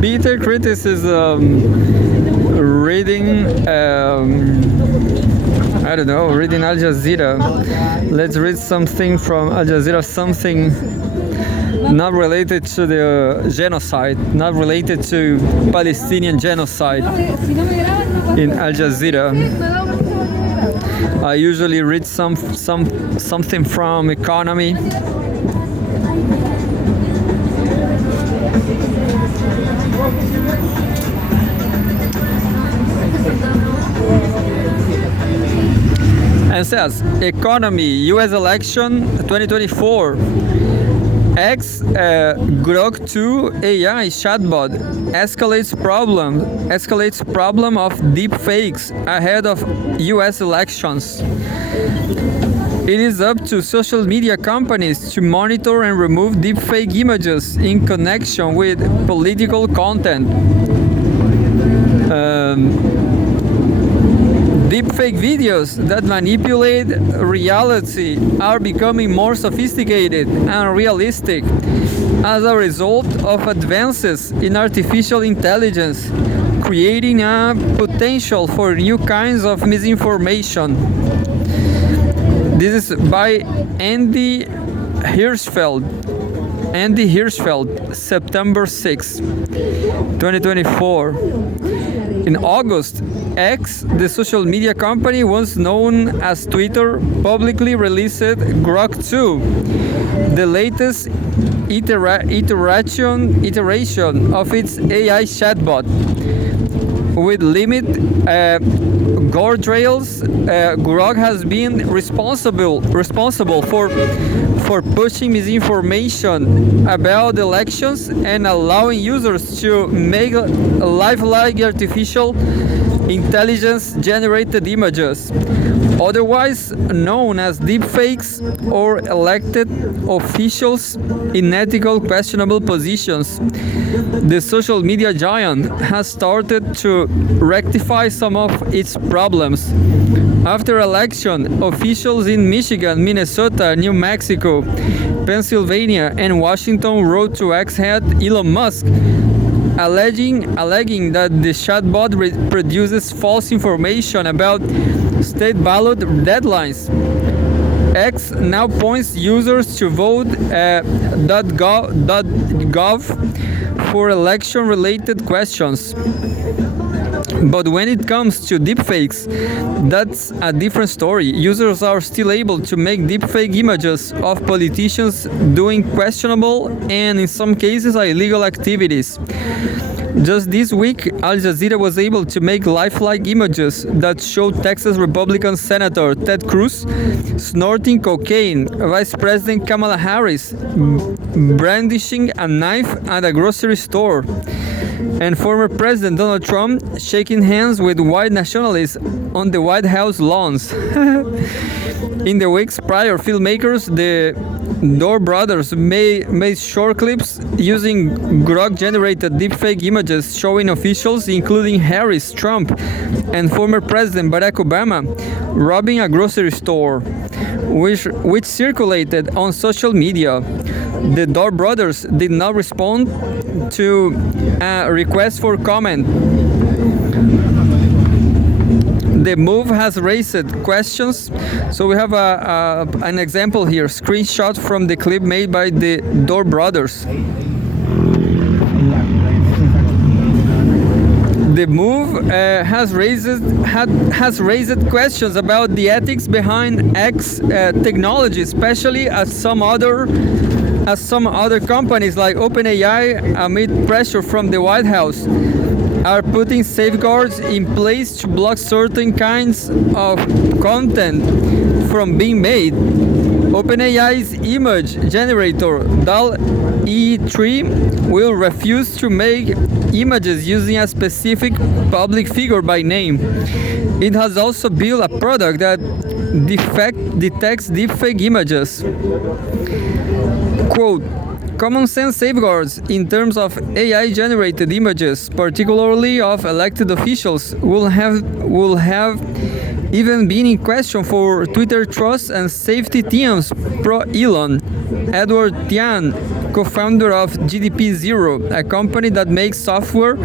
Bitter criticism. Reading, I don't know, reading Al Jazeera. Let's read something from Al Jazeera, something not related to the genocide, not related to Palestinian genocide in Al Jazeera. I usually read something from economy. And says, economy, US election 2024. Grok2AI chatbot escalates problem of deepfakes ahead of US elections. It is up to social media companies to monitor and remove deepfake images in connection with political content. Deepfake videos that manipulate reality are becoming more sophisticated and realistic as a result of advances in artificial intelligence, creating a potential for new kinds of misinformation. This is by Andy Hirschfeld, September 6, 2024. In August, X, the social media company once known as Twitter, publicly released Grok2, the latest iteration of its AI chatbot. With limited guardrails, Grok has been responsible for pushing misinformation about elections and allowing users to make lifelike artificial intelligence-generated images, otherwise known as deepfakes, or elected officials in ethical questionable positions. The social media giant has started to rectify some of its problems. After election, officials in Michigan, Minnesota, New Mexico, Pennsylvania, and Washington wrote to X head Elon Musk, alleging that the chatbot produces false information about state ballot deadlines. X now points users to vote.gov for election-related questions. But when it comes to deepfakes, that's a different story. Users are still able to make deepfake images of politicians doing questionable and, in some cases, illegal activities. Just this week, Al Jazeera was able to make lifelike images that show Texas Republican Senator Ted Cruz snorting cocaine, Vice President Kamala Harris brandishing a knife at a grocery store, and former President Donald Trump shaking hands with white nationalists on the White House lawns. In the weeks prior, filmmakers, the Door brothers, made short clips using Grok-generated deepfake images showing officials, including Harris, Trump, and former President Barack Obama, robbing a grocery store, which circulated on social media. The Door brothers did not respond to a request for comment. The move has raised questions. So we have an example here, screenshot from the clip made by the Door brothers. The move has raised questions about the ethics behind X technology, especially as some other companies like OpenAI, amid pressure from the White House, are putting safeguards in place to block certain kinds of content from being made. OpenAI's image generator DALL-E 3 will refuse to make images using a specific public figure by name. It has also built a product that detects deepfake images. Quote, common sense safeguards in terms of AI-generated images, particularly of elected officials, will have even been in question for Twitter trust and safety teams pro-Elon. Edward Tian, co-founder of GDP Zero, a company that makes software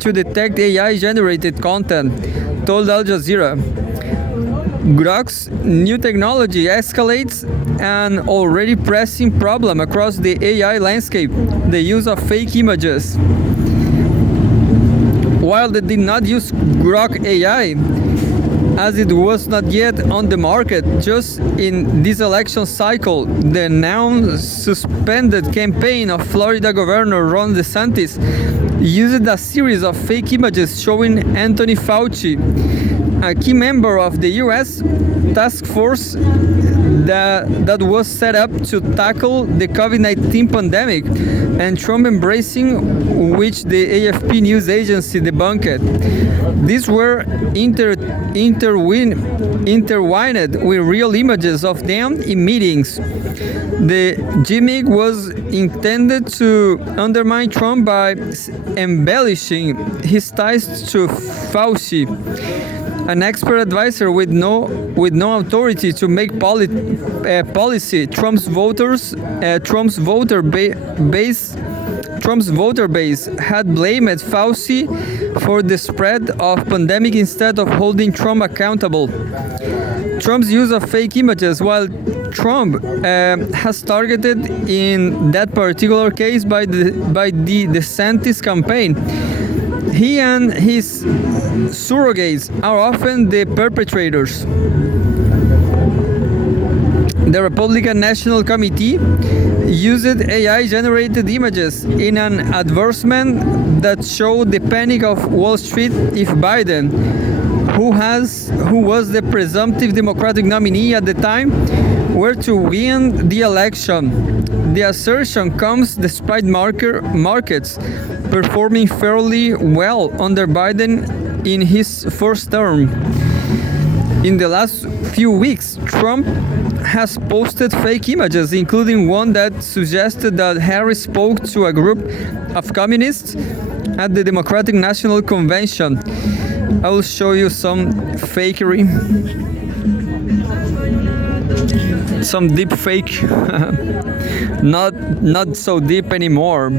to detect AI-generated content, told Al Jazeera. Grok's new technology escalates an already pressing problem across the AI landscape, the use of fake images. While they did not use Grok2AI, as it was not yet on the market, just in this election cycle, the now suspended campaign of Florida Governor Ron DeSantis used a series of fake images showing Anthony Fauci, a key member of the US task force that was set up to tackle the COVID-19 pandemic, and Trump embracing which the AFP news agency debunked. These were intertwined with real images of them in meetings. The gimmick was intended to undermine Trump by embellishing his ties to Fauci, an expert advisor with no authority to make policy. Trump's voter base had blamed Fauci for the spread of pandemic instead of holding Trump accountable. Trump's use of fake images, while Trump has targeted in that particular case by the DeSantis campaign, he and his surrogates are often the perpetrators. The Republican National Committee used AI-generated images in an advertisement that showed the panic of Wall Street if Biden, who was the presumptive Democratic nominee at the time, were to win the election. The assertion comes despite markets performing fairly well under Biden in his first term. In the last few weeks, Trump has posted fake images, including one that suggested that Harris spoke to a group of communists at the Democratic National Convention. I will show you some fakery. Some deep fake. not so deep anymore.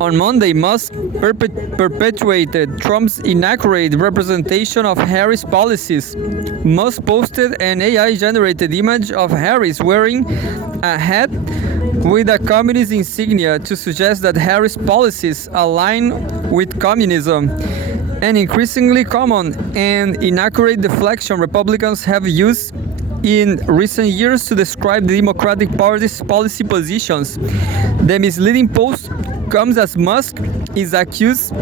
On Monday, Musk perpetuated Trump's inaccurate representation of Harris policies. Musk posted an AI-generated image of Harris wearing a hat with a communist insignia to suggest that Harris' policies align with communism, an increasingly common and inaccurate deflection Republicans have used in recent years to describe the Democratic Party's policy positions. The misleading post comes as Musk is accused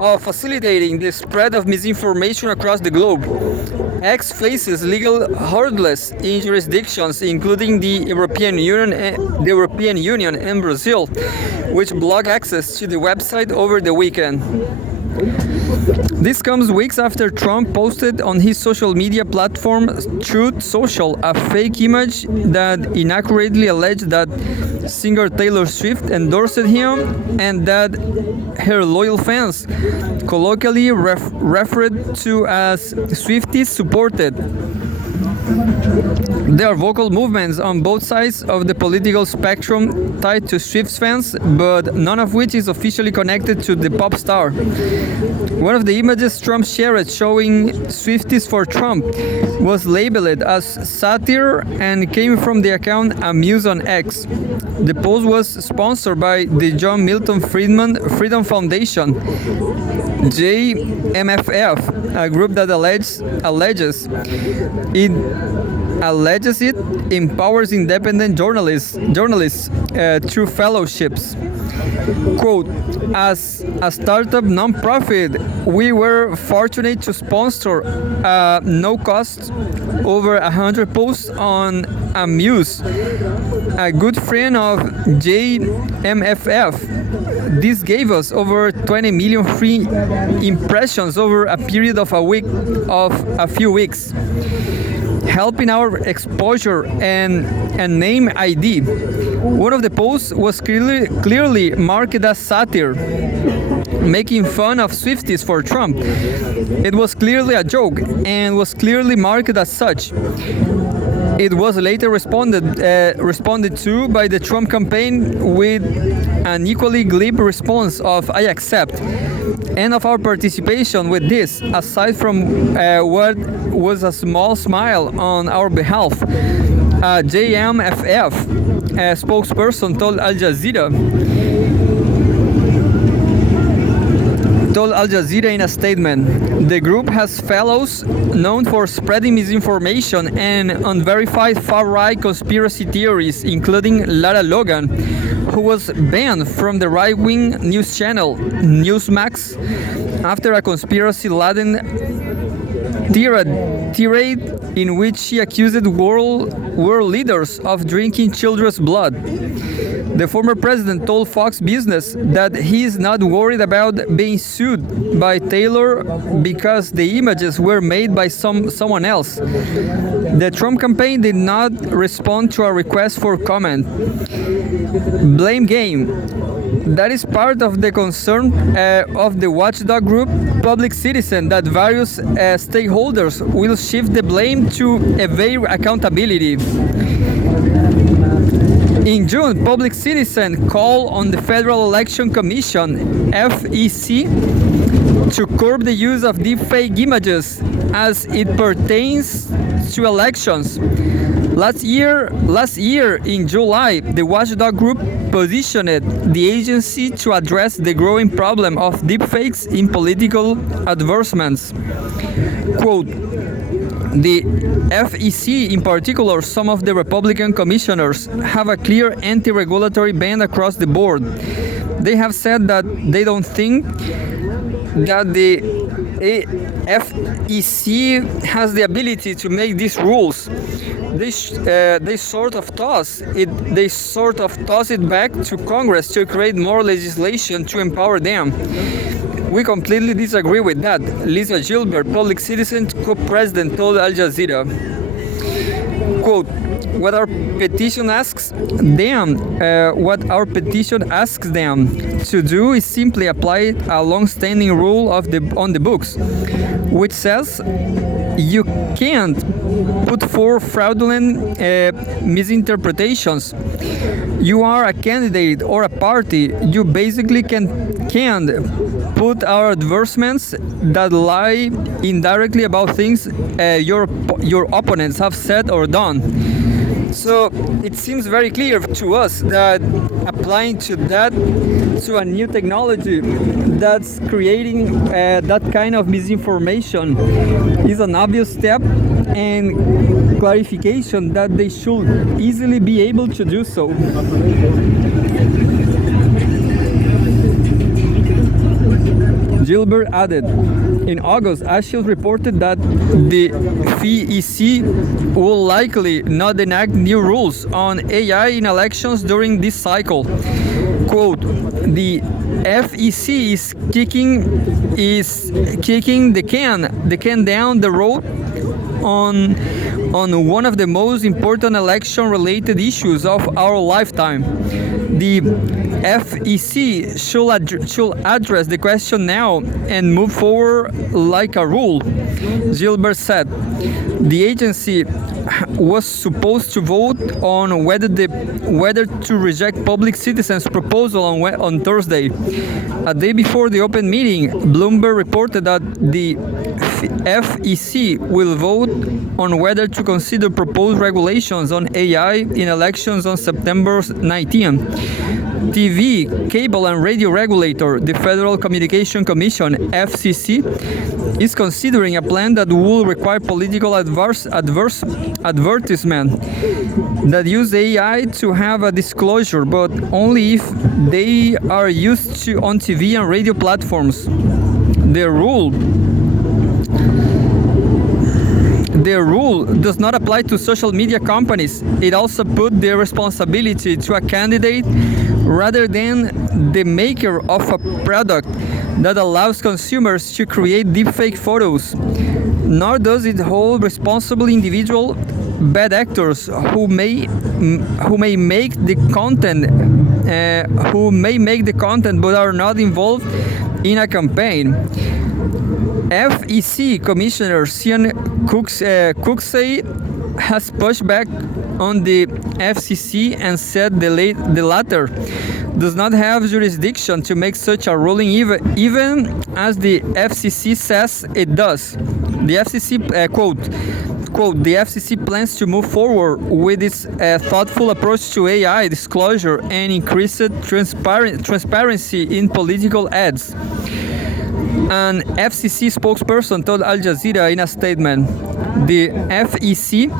of facilitating the spread of misinformation across the globe. X faces legal hurdles in jurisdictions including the European Union and Brazil, which block access to the website over the weekend. This comes weeks after Trump posted on his social media platform Truth Social a fake image that inaccurately alleged that singer Taylor Swift endorsed him and that her loyal fans, colloquially referred to as Swifties, supported. There are vocal movements on both sides of the political spectrum tied to Swift's fans, but none of which is officially connected to the pop star. One of the images Trump shared showing Swifties for Trump was labeled as satire and came from the account Amuse on X. The post was sponsored by the John Milton Freedom Foundation, JMFF, a group that alleges it empowers independent journalists through fellowships. Quote, as a startup nonprofit, we were fortunate to sponsor no cost over 100 posts on Amuse, a good friend of JMFF. This gave us over 20 million free impressions over a period of a few weeks, helping our exposure and name ID. One of the posts was clearly marked as satire, making fun of Swifties for Trump. It was clearly a joke and was clearly marked as such. It was later responded to by the Trump campaign with an equally glib response of "I accept." And of our participation with this, aside from what was a small smile on our behalf, JMFF spokesperson told Al Jazeera in a statement, "The group has fellows known for spreading misinformation and unverified far-right conspiracy theories, including Lara Logan, who was banned from the right-wing news channel Newsmax after a conspiracy-laden tirade in which she accused world leaders of drinking children's blood." The former president told Fox Business that he is not worried about being sued by Taylor because the images were made by someone else. The Trump campaign did not respond to a request for comment. Blame game. That is part of the concern of the watchdog group Public Citizen, that various stakeholders will shift the blame to evade accountability. In June, Public Citizen called on the Federal Election Commission, FEC, to curb the use of deepfake images as it pertains to elections. Last year in July, the watchdog group positioned the agency to address the growing problem of deepfakes in political advertisements. Quote, "The FEC, in particular, some of the Republican commissioners, have a clear anti-regulatory ban across the board. They have said that they don't think that the FEC has the ability to make these rules. They sort of toss it back to Congress to create more legislation to empower them. We completely disagree with that," Lisa Gilbert, Public Citizen co-president, told Al Jazeera. Quote, What our petition asks them to do is simply apply a long-standing rule on the books, which says you can't put forth fraudulent misinterpretations. You are a candidate or a party. You basically can't put our advertisements that lie indirectly about things your opponents have said or done. So it seems very clear to us that applying to a new technology that's creating that kind of misinformation is an obvious step and clarification that they should easily be able to do so. Gilbert added, in August, Ashiel reported that the FEC will likely not enact new rules on AI in elections during this cycle. Quote, the FEC is kicking the can down the road on one of the most important election-related issues of our lifetime. The FEC should address the question now and move forward like a rule, Gilbert said. The agency was supposed to vote on whether to reject Public Citizen's proposal on Thursday. A day before the open meeting, Bloomberg reported that the FEC will vote on whether to consider proposed regulations on AI in elections on September 19. TV, cable and radio regulator, the Federal Communication Commission, FCC, is considering a plan that will require political advertisement that use AI to have a disclosure, but only if they are used on TV and radio platforms. The rule does not apply to social media companies. It also put the responsibility to a candidate rather than the maker of a product that allows consumers to create deepfake photos. Nor does it hold responsible individual bad actors who may make the content but are not involved in a campaign. FEC Commissioner Sean Cooksey has pushed back on the FCC and said the latter does not have jurisdiction to make such a ruling, even as the FCC says it does. The FCC, quote, the FCC plans to move forward with its thoughtful approach to AI disclosure and increased transparency in political ads. An FCC spokesperson told Al Jazeera in a statement, the FEC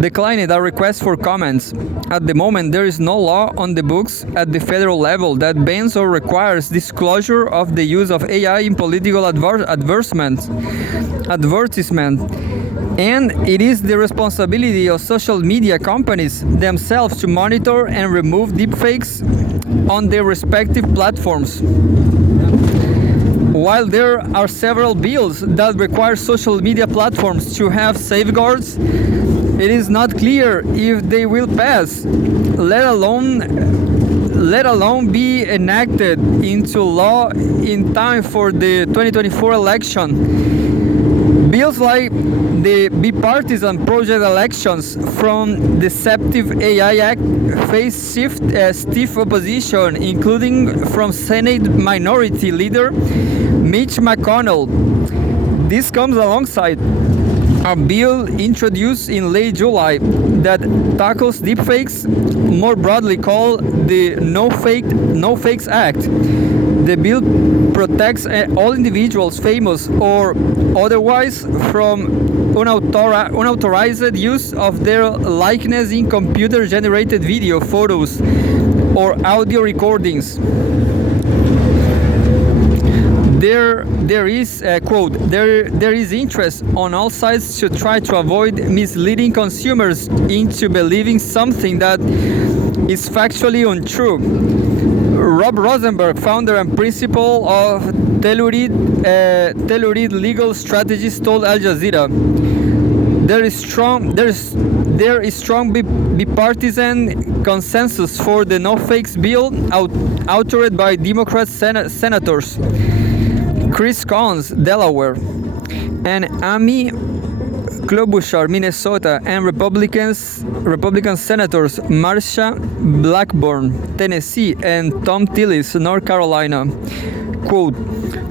declined a request for comments. At the moment, there is no law on the books at the federal level that bans or requires disclosure of the use of AI in political advertisement. And it is the responsibility of social media companies themselves to monitor and remove deepfakes on their respective platforms. While there are several bills that require social media platforms to have safeguards, it is not clear if they will pass, let alone be enacted into law in time for the 2024 election. Bills like the bipartisan project elections from Deceptive AI Act face stiff opposition, including from Senate Minority Leader Mitch McConnell. This comes alongside a bill introduced in late July that tackles deepfakes, more broadly called the No Fakes Act. The bill protects all individuals, famous or otherwise, from unauthorized use of their likeness in computer-generated video, photos, or audio recordings. There is quote, there is interest on all sides to try to avoid misleading consumers into believing something that is factually untrue. Rob Rosenberg, founder and principal of Telluride Legal Strategies, told Al Jazeera, there is strong bipartisan consensus for the No Fakes bill authored by Democrat senators Chris Coons, Delaware, and Amy Klobuchar, Minnesota, and Republican senators Marsha Blackburn, Tennessee, and Tom Tillis, North Carolina. Quote,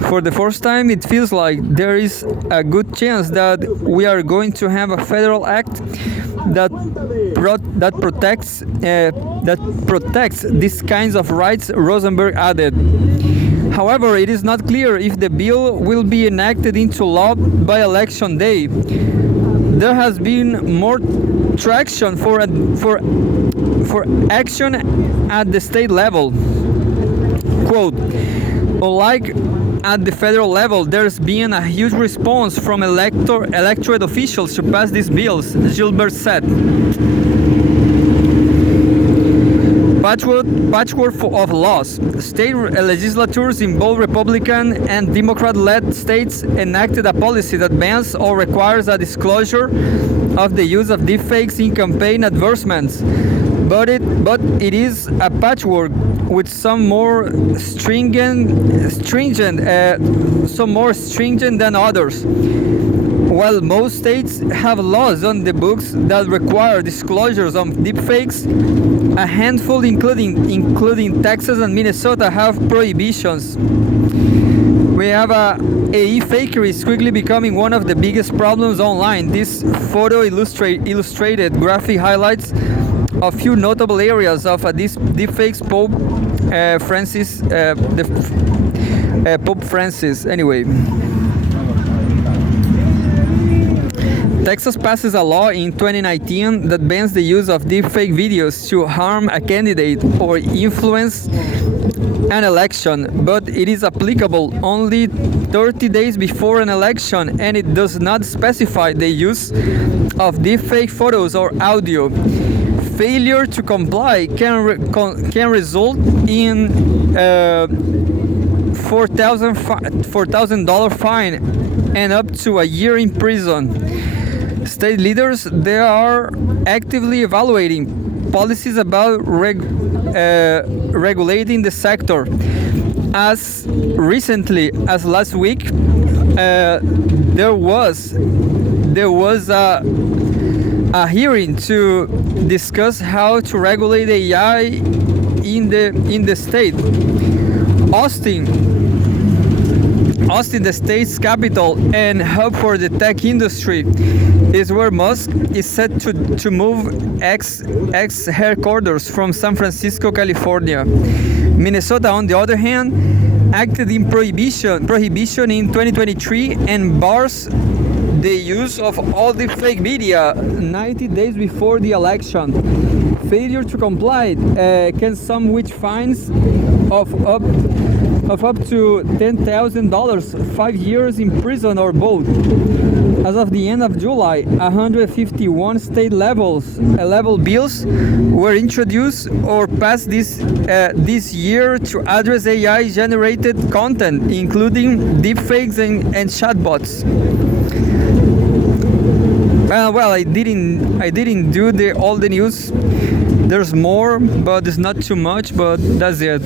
for the first time, it feels like there is a good chance that we are going to have a federal act that protects these kinds of rights, Rosenberg added. However, it is not clear if the bill will be enacted into law by election day. There has been more traction for action at the state level. Quote, unlike at the federal level, there's been a huge response from electorate officials to pass these bills, Gilbert said. Patchwork of laws. State legislatures in both Republican and Democrat-led states enacted a policy that bans or requires a disclosure of the use of deepfakes in campaign advertisements. But it is a patchwork with some more stringent than others. While most states have laws on the books that require disclosures on deepfakes, a handful, including Texas and Minnesota, have prohibitions. We have AI fakery is quickly becoming one of the biggest problems online. This photo illustrated graphic highlights a few notable areas of this deepfakes Pope Francis. Anyway. Texas passes a law in 2019 that bans the use of deepfake videos to harm a candidate or influence an election, but it is applicable only 30 days before an election, and it does not specify the use of deepfake photos or audio. Failure to comply can result in $4,000 fine and up to a year in prison. State leaders, they are actively evaluating policies about regulating the sector. As recently as last week, there was a a hearing to discuss how to regulate AI in the state. Austin, the state's capital and hub for the tech industry, is where Musk is set to move X headquarters from San Francisco, California. Minnesota, on the other hand, acted in prohibition in 2023 and bars the use of all deepfake media 90 days before the election. Failure to comply can sum which fines of up to $10,000, 5 years in prison, or both. As of the end of July, 151 state level bills were introduced or passed this year to address AI-generated content, including deepfakes and chatbots. Well, I didn't do all the news. There's more, but it's not too much. But that's it.